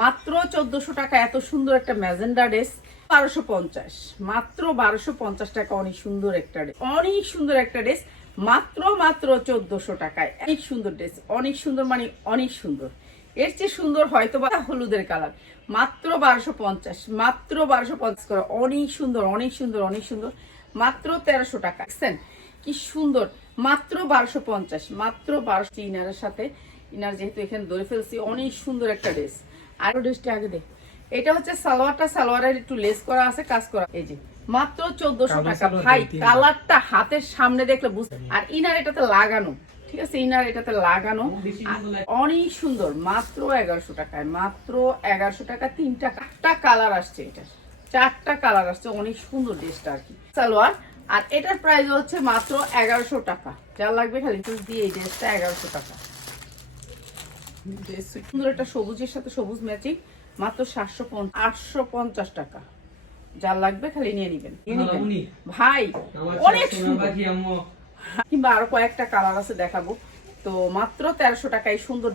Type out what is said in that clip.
মাত্র চোদ্দশো টাকা, এত সুন্দর একটা ম্যাজেন্ডা ড্রেস, বারোশো পঞ্চাশ। মাত্র বারোশো পঞ্চাশ টাকা, অনেক সুন্দর একটা ড্রেস, অনেক সুন্দর একটা ড্রেস, মাত্র মাত্র চোদ্দশো টাকায়। অনেক সুন্দর ড্রেস, অনেক সুন্দর মানে অনেক সুন্দর। এর চেয়ে সুন্দর হয়তো বা হলুদের কালার। মাত্র বারোশো পঞ্চাশ, মাত্র বারোশো পঞ্চাশ করে, অনেক সুন্দর অনেক সুন্দর অনেক সুন্দর, মাত্র তেরোশো টাকা। দেখছেন? কি সুন্দর। মাত্র বারোশো পঞ্চাশ, মাত্র বারোশো। ইনারের সাথে, ইনার যেহেতু এখানে ধরে ফেলছি, অনেক সুন্দর একটা ড্রেস। আর ড্রেসটা আগে দেখ। এটা হচ্ছে সালোয়ারটা সালোয়ারের একটু লেস করা আছে কাজ করা। এই যে মাত্র চোদ্দশো টাকা। ভাই কালারটা হাতের সামনে দেখলে বুঝতে আর ইনার এটাতে লাগানো। ঠিক আছে ইনার এটাতে লাগানো। অনেক সুন্দর মাত্র এগারোশো টাকায় মাত্র এগারোশো টাকা তিনটা চারটা কালার আসছে এটা। চারটা কালার আসছে অনেক সুন্দর ড্রেসটা আর কি। সালোয়ার আর এটার প্রাইস হচ্ছে মাত্র এগারোশো টাকা। যা লাগবে খালি দিয়ে এই ড্রেসটা এগারোশো টাকা। সুন্দর একটা সবুজের সাথে সবুজ ম্যাচিং মাত্র সাতশো আটশো পঞ্চাশ টাকা। যা লাগবে খালি নিয়ে নিবেন। ভাই অনেক কিংবা আরও কয়েকটা কালার আছে দেখাবো। তো মাত্র তেরোশো টাকায় সুন্দর